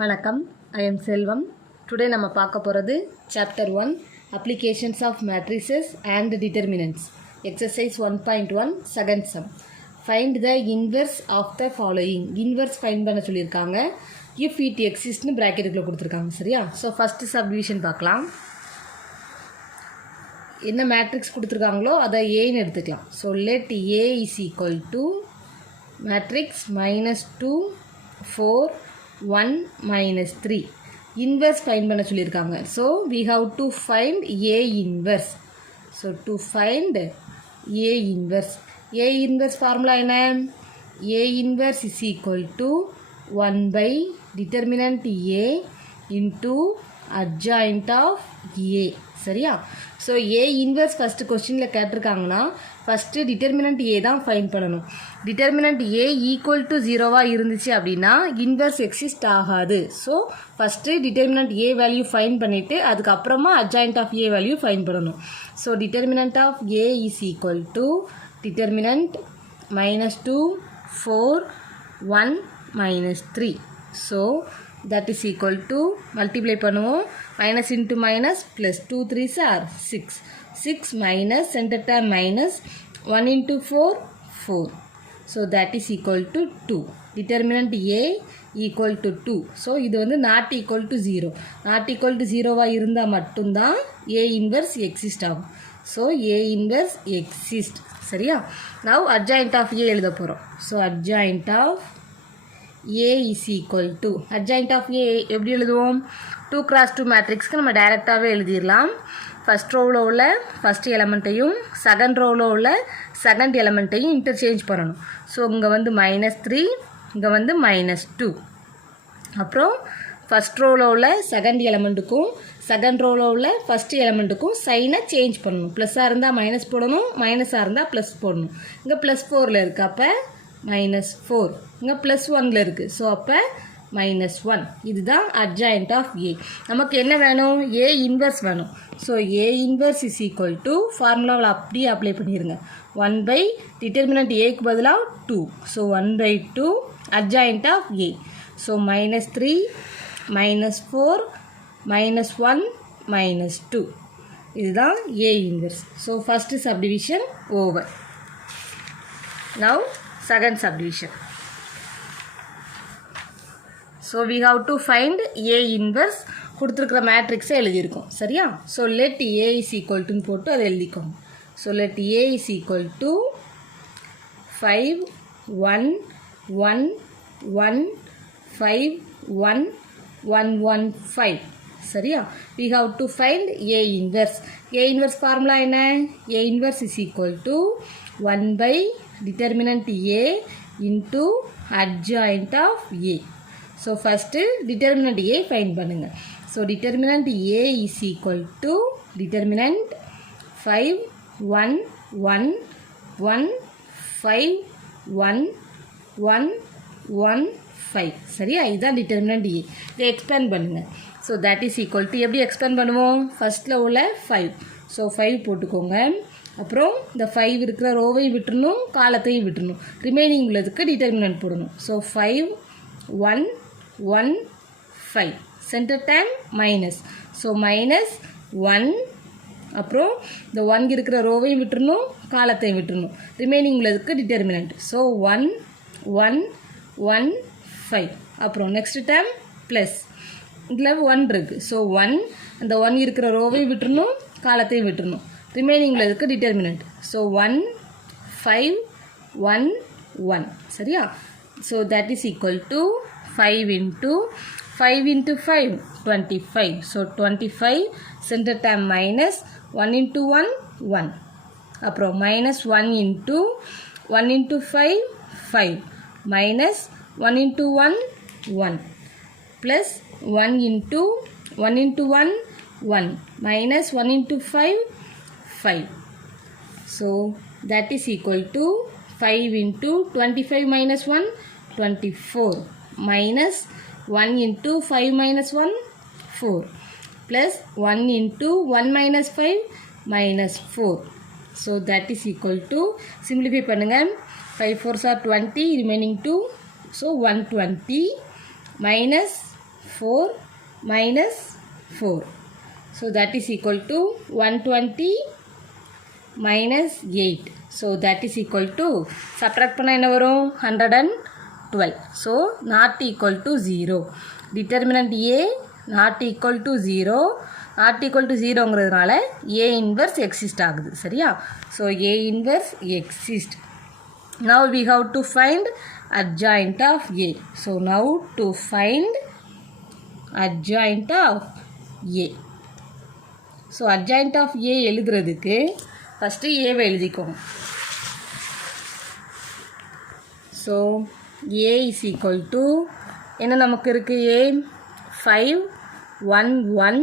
வணக்கம், I am Selvam. Today நம்ம பார்க்க போகிறது chapter 1 applications of matrices and determinants exercise 1.1 second sum. Find the inverse of the following. Inverse find பண்ண சொல்லியிருக்காங்க. If it எக்ஸிஸ்ட்னு ப்ராக்கெட்டுக்குள்ளே கொடுத்துருக்காங்க. சரியா? ஸோ ஃபஸ்ட்டு சப்டிவிஷன் பார்க்கலாம். என்ன மேட்ரிக்ஸ் கொடுத்துருக்காங்களோ அதை ஏன்னு எடுத்துக்கலாம். So let A is equal to matrix -2 4 1 -3. Inverse find பண்ண சொல்லியிருக்காங்க. So we have to find A inverse. So to find A inverse. A inverse formula என்ன? A inverse is equal to 1 by determinant A into adjoint of A. சரியா? So A inverse first கொஸ்டினில் கேட்டிருக்காங்கன்னா first determinant A தான் find பண்ணணும். Determinant A equal to 0வாக இருந்துச்சு அப்படின்னா inverse exist ஆகாது. So first determinant A value find பண்ணிவிட்டு அதுக்கப்புறமா adjoint of A value find பண்ணணும். So determinant of A is equal to determinant -2 4 1 -3. So that is equal to multiply பண்ணுவோம். minus into minus plus 2 3s are 6. 6 minus center term minus 1 into 4 4. So that is equal to 2. Determinant A equal to 2. So இது வந்து not equal to 0. not equal to 0வா இருந்தால் மட்டும்தான் A inverse exist ஆகும். So A inverse exist. சரியா? now adjoint of A எழுத போகிறோம். So adjoint of A is equal to adjoint of A எப்படி எழுதுவோம்? 2x2 மேட்ரிக்ஸ்க்கு நம்ம டைரெக்டாகவே எழுதிடலாம். ஃபஸ்ட் ரோவில் உள்ள ஃபஸ்ட் எலமெண்ட்டையும் செகண்ட் ரோவில் உள்ள செகண்ட் எலமெண்ட்டையும் இன்டர்சேஞ்ச் பண்ணணும். ஸோ இங்கே வந்து -3 இங்கே வந்து -2. அப்புறம் ஃபஸ்ட் ரோவில் உள்ள செகண்ட் எலமெண்ட்டுக்கும் செகண்ட் ரோவில் உள்ள ஃபஸ்ட் எலமெண்ட்டுக்கும் சைனை சேஞ்ச் பண்ணணும். ப்ளஸ்ஸாக இருந்தால் மைனஸ் போடணும், மைனஸாக இருந்தால் ப்ளஸ் போடணும். இங்கே +4ல் இருக்குது, அப்போ -4. இங்கே +1ல் இருக்குது, ஸோ அப்போ -1. இதுதான் அட்ஜாயிண்ட் ஆஃப் ஏ. நமக்கு என்ன வேணும்? ஏ இன்வெர்ஸ் வேணும். So A inverse is equal to ஃபார்முலாவில் அப்படியே அப்ளை பண்ணிடுங்க. 1 by டிட்டர்மினன்ட் ஏக்கு பதிலாக 2. So 1/2 adjoint of A. So -3 -4 -1 -2. இதுதான் A inverse. So first subdivision over. Now second subdivision. So we have to find A inverse. கொடுத்துருக்கிற மேட்ரிக்ஸை எழுதியிருக்கோம். சரியா? So let A is equal to போட்டு அதை எழுதிக்கோங்க. So let A is equal to 5 1 1 1 5 1 1 1 5. சரியா? we have to find A inverse. A inverse formula என்ன? A inverse is equal to 1 by determinant A into adjoint of A. So first determinant A find பண்ணுங்க. So determinant A is equal to determinant 5 1 1 1 5 1 1 1 5. சரியா? இதுதான் determinant A. இதை expand பண்ணுங்க. So that is equal to எப்படி expand பண்ணுவோம்? ஃபர்ஸ்ட்டில் உள்ள 5. So 5 போட்டுக்கோங்க. அப்புறம் இந்த 5 இருக்கிற ரோவையும் விட்டுறணும், காலத்தையும் விட்டுறணும். ரிமைனிங் உள்ளதுக்கு டிட்டர்மினன்ட் போடணும். ஸோ 5 1 1 5. சென்டர் டேம் மைனஸ். ஸோ -1. அப்புறம் இந்த 1 இருக்கிற ரோவையும் விட்டுறணும், காலத்தையும் விட்டுறணும். ரிமைனிங் உள்ளதுக்கு டிட்டர்மினன்ட். ஸோ 1 1 1 5. அப்புறம் நெக்ஸ்ட் டேம் ப்ளஸ். இதில் 1 இருக்குது. ஸோ 1 அந்த 1 இருக்கிற ரோவையும் விட்டுறணும், காலத்தையும் விட்டுறணும். ரிமைனிங் உள்ளதுக்கு டிட்டர்மினன்ட். ஸோ 1 5 1 1. சரியா? So that is equal to 5 into 5 into 5 25. So 25 center டேம் மைனஸ் 1 into 1 1. அப்புறம் -1 into 1 into 5 5 minus 1 into 1 1 plus 1 into 1 into 1 1 minus 1 into 5 5. So that is equal to 5 into 25 minus 1 24 minus 1 into 5 minus 1 4 plus 1 into 1 minus 5 minus 4. So that is equal to simplify பண்ணுங்க. 5 4s are 20, remaining 2. So 120 minus 4 minus 4. So that is equal to 120 minus 8. So that is equal to, subtract பண்ண என்ன வரும் 112. So not equal to 0. Determinant A not equal to 0. Not equal to 0ங்கிறதுனால A inverse exist ஆகுது. சரியா? So A inverse exist. Now we have to find adjoint of A. So now to find adjoint of A. So adjoint of A எழுதுறதுக்கு first A வை எழுதிக்கோங்க. So A is equal to என்ன நமக்கு இருக்கு A 5 1 1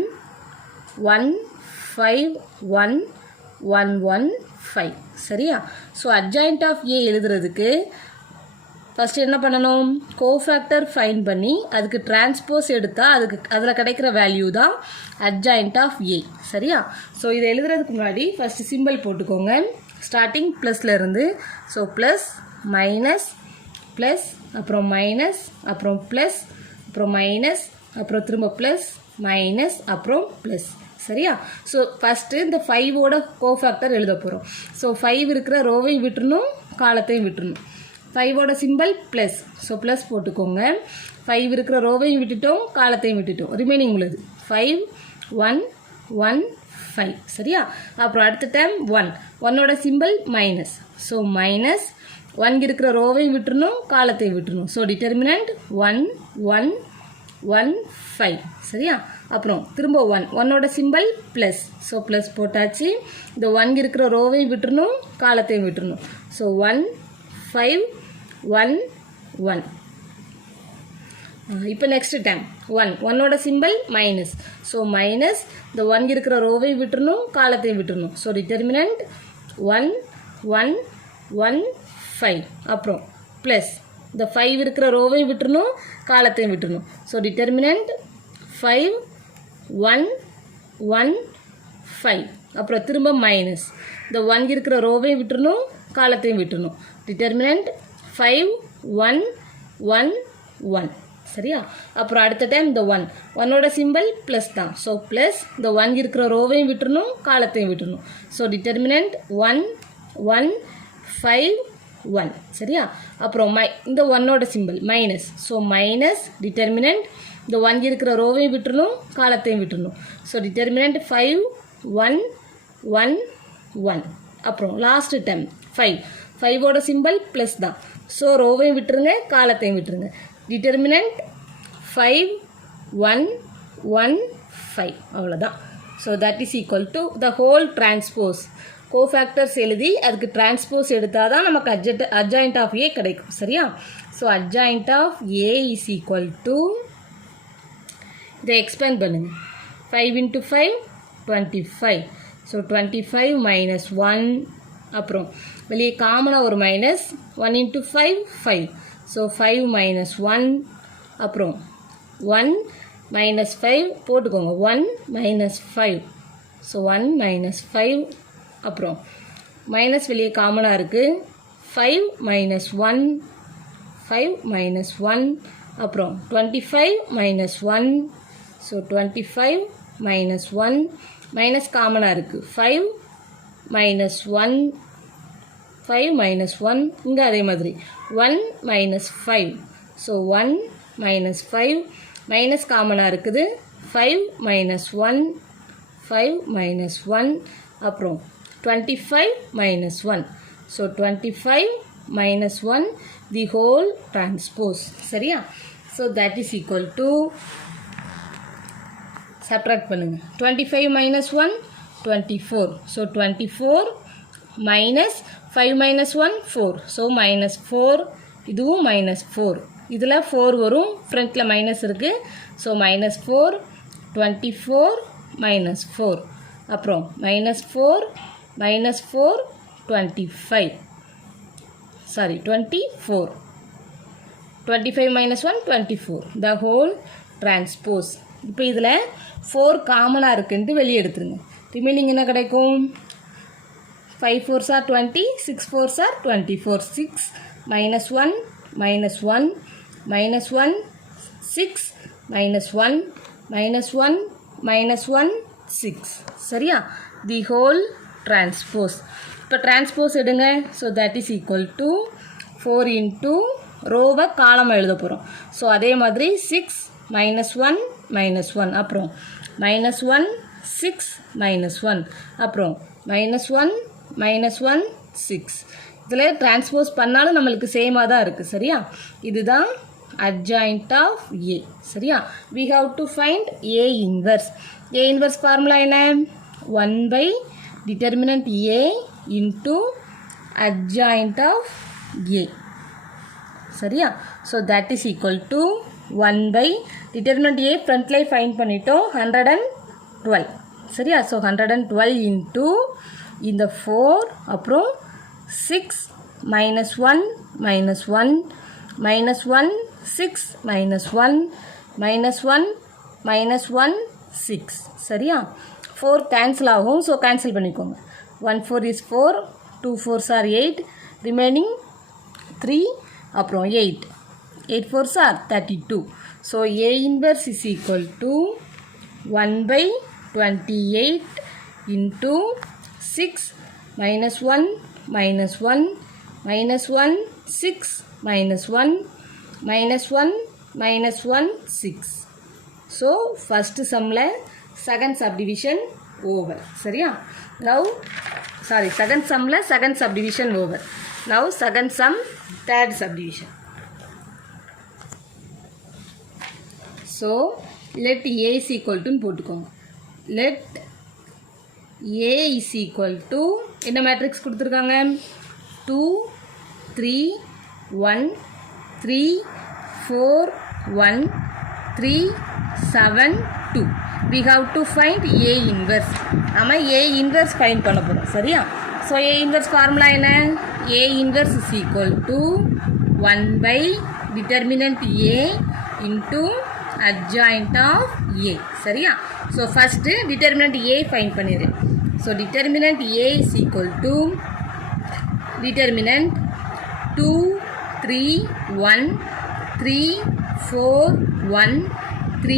1 5 1 1 1 5. சரியா? So adjoint of ஏ எழுதுறதுக்கு first என்ன பண்ணணும், cofactor fine பண்ணி அதுக்கு டிரான்ஸ்போஸ் எடுத்தால் அதில் கிடைக்கிற வேல்யூ தான் அட்ஜாயிண்ட் ஆஃப் ஏ. சரியா? ஸோ இதை எழுதுறதுக்கு முன்னாடி ஃபஸ்ட்டு சிம்பிள் போட்டுக்கோங்க. ஸ்டார்டிங் ப்ளஸ்லேருந்து. ஸோ ப்ளஸ் மைனஸ் ப்ளஸ் அப்புறம் மைனஸ் அப்புறம் ப்ளஸ் அப்புறம் மைனஸ் அப்புறம் திரும்ப ப்ளஸ் மைனஸ் அப்புறம் ப்ளஸ். சரியா? ஸோ ஃபஸ்ட்டு இந்த 5ஓட கோஃபேக்டர் எழுத போகிறோம். ஸோ 5 இருக்கிற ரோவையும் விட்டுறணும், காலத்தையும் விட்டுறணும். 5ஓட சிம்பிள் ப்ளஸ். ஸோ ப்ளஸ் போட்டுக்கோங்க. 5 இருக்கிற ரோவையும் விட்டுட்டோம், காலத்தையும் விட்டுட்டோம். ரிமைனிங் உள்ளது 5 1 1 5. சரியா? அப்புறம் அடுத்த டைம் 1. 1ஓட சிம்பிள் மைனஸ். ஸோ மைனஸ் 1 இருக்கிற ரோவையும் விட்டுறணும், காலத்தையும் விட்டுறணும். So determinant 1 1 1 5. சரியா? அப்புறம் திரும்ப 1. 1ஓட சிம்பிள் ப்ளஸ். ஸோ ப்ளஸ் போட்டாச்சு. இந்த 1 இருக்கிற ரோவையும் விட்டுறணும், காலத்தையும் விட்டுறணும். ஸோ 1 5 1 1. இப்போ நெக்ஸ்ட் டைம் 1. 1ஓட சிம்பிள் மைனஸ். ஸோ மைனஸ் இந்த 1 இருக்கிற ரோவையும் விட்டுறணும், காலத்தையும் விட்டுறணும். So determinant 1 1 1 5. அப்புறம் ப்ளஸ் இந்த 5 இருக்கிற ரோவையும் விட்டுறணும், காலத்தையும் விட்டுறணும். So determinant 5 1 1 5. அப்புறம் திரும்ப மைனஸ் இந்த 1 இருக்கிற ரோவையும் விட்டுறணும், காலத்தையும் விட்டுறணும். டிட்டர்மினன்ட் 5 1 1 1. சரியா? அப்புறம் அடுத்த டைம் இந்த 1. 1ஓட சிம்பிள் ப்ளஸ் தான். ஸோ ப்ளஸ் இந்த 1 இருக்கிற ரோவையும் விட்டுறணும், காலத்தையும் விட்டுறணும். So determinant 1 1 5 1. சரியா? அப்புறம் இந்த 1ஓட symbol minus. So minus determinant இந்த 1 இருக்கிற ரோவையும் விட்டுறணும், காலத்தையும் விட்டுறணும். So determinant 5 1 1 1. அப்புறம் லாஸ்ட் டைம் 5. 5ஓட சிம்பிள் ப்ளஸ் தான். ஸோ ரோவையும் விட்டுருங்க, காலத்தையும் விட்டுருங்க. டிட்டர்மினன்ட் 5 1 1 5. அவ்வளோதான். So that is equal to the whole transpose. Cofactors எழுதி அதுக்கு டிரான்ஸ்போஸ் எடுத்தால் தான் நமக்கு அட்ஜாயிண்ட் ஆஃப் ஏ கிடைக்கும். சரியா? So adjoint of A is equal to, இதை எக்ஸ்பேண்ட் பண்ணுங்கள். 5 into 5 25. So 25 minus 1. அப்புறம் வெளியே காமனாக ஒரு மைனஸ். 1 into 5 5. So 5 minus 1. அப்புறம் 1 minus 5 போட்டுக்கோங்க. 1 minus 5. So 1 minus 5. அப்புறம் மைனஸ் வெளியே காமனாக இருக்குது. 5 minus 1 5 minus 1. அப்புறம் 25 minus 1. So 25 minus 1. மைனஸ் காமனாக இருக்குது. 5 minus 1 5 minus 1. இங்கே அதே மாதிரி 1 minus 5. So 1 minus 5. மைனஸ் காமனாக இருக்குது. 5 minus 1 5 minus 1. அப்புறம் 25 minus 1. So 25 minus 1 the whole transpose. சரியா? So that is equal to, subtract பண்ணுங்க. 25 minus 1 24. So 24 minus 5 minus 1 4. So minus 4. இதுவும் minus 4. இதில் 4 வரும், ஃப்ரண்ட்டில் மைனஸ் இருக்குது. So minus 4 24 minus 4. அப்புறம் minus 4 minus 4 25. Sorry 24. 25 minus 1 24. the whole transpose. இப்போ இதில் 4 காமனாக இருக்குன்ட்டு வெளியே எடுத்துருங்க. ரிமைனிங் என்ன கிடைக்கும்? 5 4s are 20. 6 4s are 24. 6 minus 1 minus 1 minus 1 6 minus 1 minus 1 minus 1 6 சரியா the whole transpose இப்போ transpose எடுங்க so that is equal to 4 into ரோவை காலமாக எழுத போகிறோம் ஸோ அதே மாதிரி 6 minus 1 minus 1 அப்புறம் minus 1 6 minus 1 அப்புறம் minus 1 minus 1 6 இதில் டிரான்ஸ்போஸ் பண்ணாலும் நம்மளுக்கு சேமாக தான் இருக்குது சரியா இதுதான் adjoint of A சரியா we have to find A inverse formula என்ன 1 by determinant A into adjoint of A சரியா so that is equal to 1 by determinant A ஃப்ரண்ட்ல ஃபைண்ட் பண்ணிட்டோம் 112 சரியா so 112 into இந்த 4 அப்புறம் 6 minus 1 minus 1 minus 1 6 minus 1 minus 1 minus 1 6 சரியா 4 cancel ஆகும் so cancel பண்ணிக்கோங்க 1 4 is 4 2 4s are 8 remaining 3 அப்புறம் 8 8 4s are 32 so A inverse is equal to 1 by 28 into 6 minus 1 minus 1 minus 1 6 minus 1 minus 1 minus 1 6 so first sumல second subdivision over சரியா now second sumல second subdivision over now second sum third subdivision so let A is equal to போட்டுக்கோங்க let A is equal to என்ன matrix கொடுத்துருக்காங்க 2 3 1 3 4 1 3 7 2 we have to find A inverse நம்ம A inverse find பண்ண போகிறோம் சரியா so A inverse formula என்ன A inverse is equal to 1 by determinant A into adjoint of A சரியா so first determinant A find பண்ணிடுறேன் so determinant A is equal to determinant 2 3 1 3 4 1 3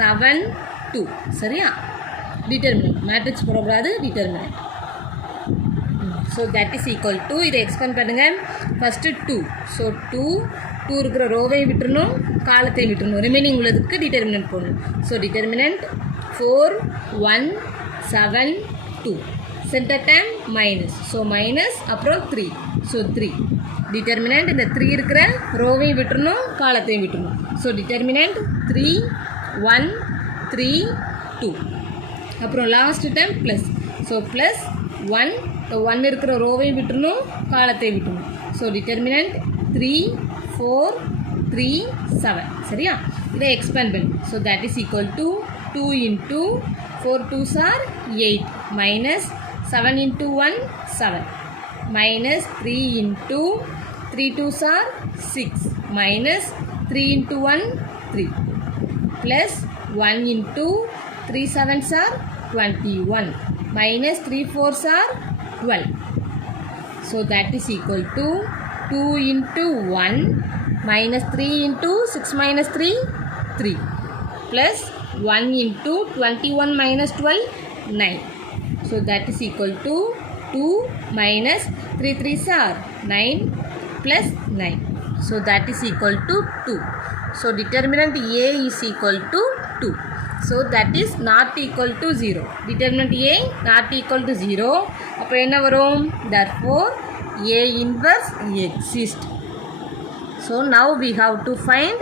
7 2 சரியா determinant matrix போடக்கூடாது determinant so that is equal to இதை expand பண்ணுங்க first 2 so 2 இருக்கிற ரோவை விட்டுறணும் காலத்தை விட்டுறணும் ரிமைனிங் உள்ளதுக்கு டிட்டர்மினன்ட் போடணும் so determinant 4 1 7 2 centre time minus so minus அப்புறம் 3 ஸோ 3 டிட்டர்மினன்ட் இந்த 3 இருக்கிற ரோவையும் விட்டுறணும் காலத்தையும் விட்டுறணும் ஸோ டிட்டர்மினன்ட் 3 1 3 2 அப்புறம் last time plus so plus 1 இருக்கிற ரோவையும் விட்டுறணும் காலத்தையும் விட்டுறணும் ஸோ டிட்டர்மினன்ட் 3 4 3 7 சரியா இதை எக்ஸ்பேண்ட் பண்ணு so that is equal to 2 into 4 2s are 8 minus 7 into 1 7 minus 3 into 3 2s are 6 minus 3 into 1 3 plus 1 into 3 7s are 21 minus 3 4s are 12 so that is equal to 2 into 1 minus 3 into 6 minus 3 3 plus 1 into 21 minus 12 9 so that is equal to 2 minus 3 3s are 9 plus 9 so that is equal to 2 so determinant A is equal to 2 so that is not equal to 0 determinant A not equal to 0 அப்போ என்ன வரும் therefore A inverse exists so now we have to find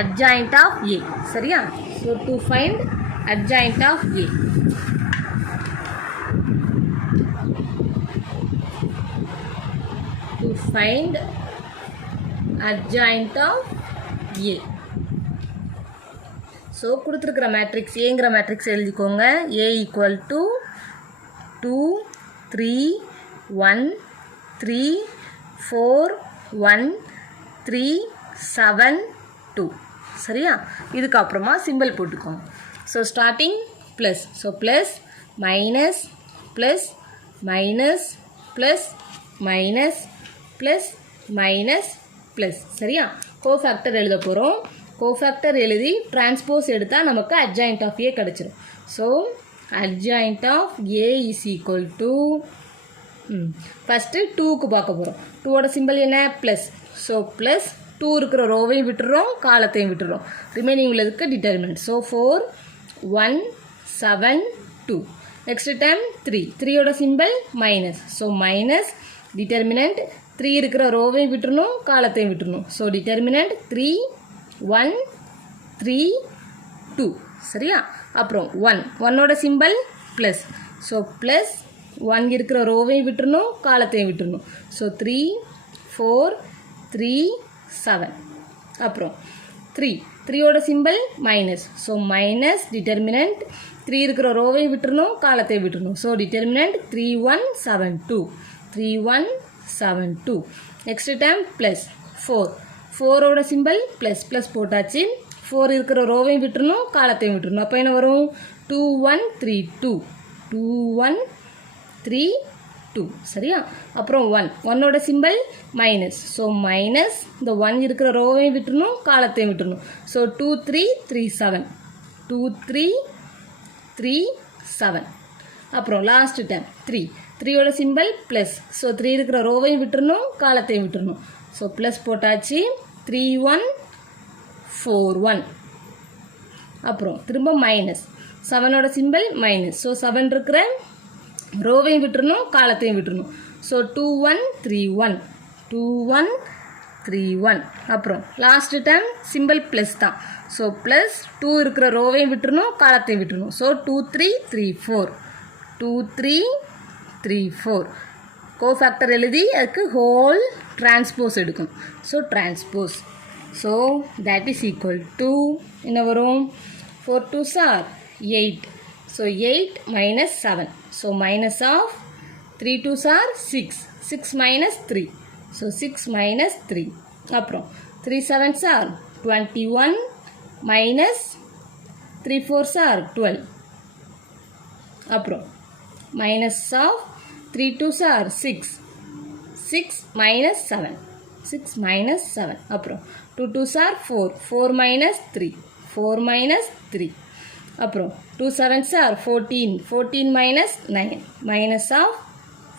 adjoint of A சரியா so to find adjoint of A to find adjoint of A so கொடுத்துருக்குற matrix ஏங்கிற matrix எழுதிக்கோங்க A equal to 2 3 1 3 4 1 3 7 2 சரியா இதுக்கப்புறமா simple போட்டுக்கோங்க so starting plus so plus minus plus minus plus minus plus minus plus சரியா cofactor எழுத போகிறோம் cofactor எழுதி டிரான்ஸ்போஸ் எடுத்தால் நமக்கு அட்ஜாயிண்ட் ஆஃப் ஏ கிடச்சிரும். So adjoint of A is equal to first 2க்கு பார்க்க போகிறோம். 2ஓட சிம்பிள் என்ன? ப்ளஸ். ஸோ ப்ளஸ் 2 இருக்கிற ரோவையும் விட்டுறோம், காலத்தையும் விட்டுறோம். ரிமைனிங் உள்ளதுக்கு டிட்டர்மினன்ட். ஸோ 4 1 7 2. Next time 3. 3ஓட symbol minus. So minus determinant 3 இருக்கிற ரோவையும் விட்டுறணும், காலத்தையும் விட்டுறணும். So determinant 3 1 3 2. சரியா? அப்புறம் 1ஓட சிம்பிள் ப்ளஸ். ஸோ ப்ளஸ் 1 இருக்கிற ரோவையும் விட்டுறணும், காலத்தையும் விட்டுறணும். ஸோ 3 4 3 7. அப்புறம் 3ஓட symbol minus. So minus determinant 3 இருக்கிற ரோவையும் விட்டுறணும், காலத்தையும் விட்டுறணும். So determinant 3 1 7 2. 3 1 7 2. Next time plus 4ஓட சிம்பிள் ப்ளஸ். ப்ளஸ் போட்டாச்சு. 4 இருக்கிற ரோவையும் விட்டுறணும், காலத்தையும் விட்டுறணும். அப்போ என்ன வரும்? 2 1 3 2. 2 1 3 2. சரியா? அப்புறம் 1ஓட சிம்பிள் மைனஸ். ஸோ மைனஸ் இந்த 1 இருக்கிற ரோவையும் விட்டுறணும், காலத்தையும் விட்டுறணும். ஸோ 2 3 3 7. 2 3 3 7. அப்புறம் லாஸ்ட் டைம் 3ஓட சிம்பிள் ப்ளஸ். ஸோ 3 இருக்கிற ரோவையும் விட்டுறணும், காலத்தையும் விட்டுறணும். ஸோ ப்ளஸ் போட்டாச்சு. 3 1 4 1. அப்புறம் திரும்ப மைனஸ். 7ஓட சிம்பிள் மைனஸ். ஸோ 7 இருக்கிற ரோவையும் விட்டுறணும், காலத்தையும் விட்டுறணும். ஸோ 2 1 3 1. 2 1 3 1. அப்புறம் லாஸ்ட் டைம் சிம்பிள் ப்ளஸ் தான். ஸோ ப்ளஸ் 2 இருக்கிற ரோவையும் விட்டுறணும், காலத்தையும் விட்டுறணும். ஸோ 2 3 3 4. 2 3 3 4. கோஃபேக்டர் எழுதி அதுக்கு ஹோல் டிரான்ஸ்போஸ் எடுக்கணும். So transpose. So that is equal to என்ன வரும்? 4 2s are 8. So 8 minus 7. So minus of 3 2s are 6. 6 minus 3. ஸோ 6 minus 3. அப்புறம் 3 7s are 21 minus 3 4s are 12. அப்புறம் minus of 3 2s are 6. 6 minus 7. 6 minus 7. அப்புறம் 2 2s are 4. 4 minus 3. 4 minus 3. அப்புறம் 2 7s are 14. 14 minus 9. Minus of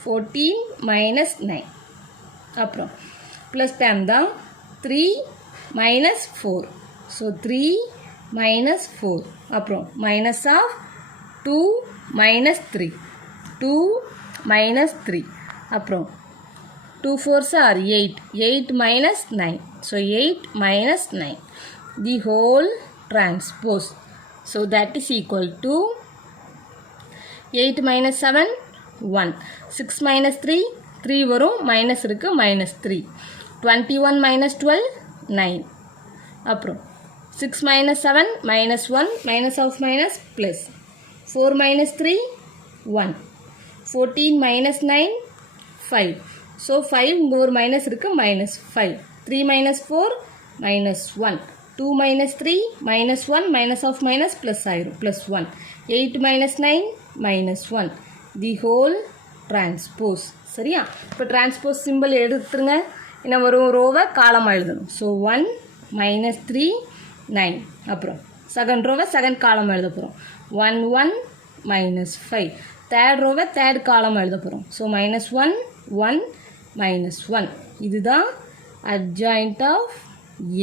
14 minus 9. அப்புறம் plus dam தான். 3 minus 4. So 3 minus 4. அப்புறம் minus of 2 minus 3. 2 minus 3. அப்புறம் 2 4s are 8. 8 minus 9. So 8 minus 9. The whole transpose. So that is equal to 8 minus 7 1. 6 minus 3 3 வரும், minus இருக்கு, minus 3. 21 minus 12 9. அப்புறம் 6 minus 7 minus 1. Minus of minus plus. 4 minus 3 1. 14 minus 9 5. So 5 இங்கே ஒரு minus இருக்குது, minus 5. 3 minus 4 minus 1. 2 minus 3 minus 1. Minus of minus plus ஆயிரும், plus 1. 8 minus 9 minus 1. The whole transpose. சரியா? இப்போ transpose simple எடுத்துருங்க. என்ன வரும்? ரோவை காலமாக எழுதணும். So 1 minus 3 9. அப்புறம் செகண்ட் ரோவை செகண்ட் காலமாக எழுத போகிறோம். 1 1 minus 5. தேர்ட் ரோவை தேர்ட் காலமாக எழுத போகிறோம். So minus 1 1 minus 1. இதுதான் adjoint of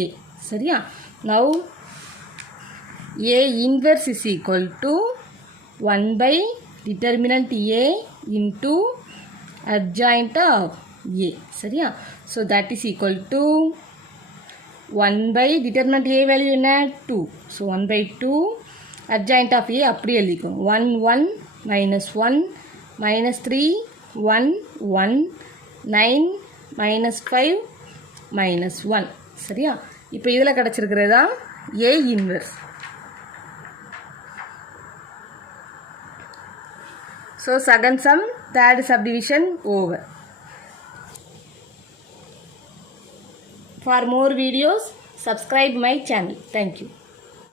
A. சரியா? Now A inverse is equal to 1 by determinant A into adjoint of A. சரியா? So that is equal to 1 by determinant A value என்ன? 2. So 1 by 2 adjoint of A அப்படி எழுதிக்கும். 1 1 minus 1 minus 3 1 1 9 minus 5 minus 1. சரியா? இப்போ இதில் கிடச்சிருக்கிறது தான் A inverse. So second sum, third subdivision over. For more videos, subscribe my channel. Thank you.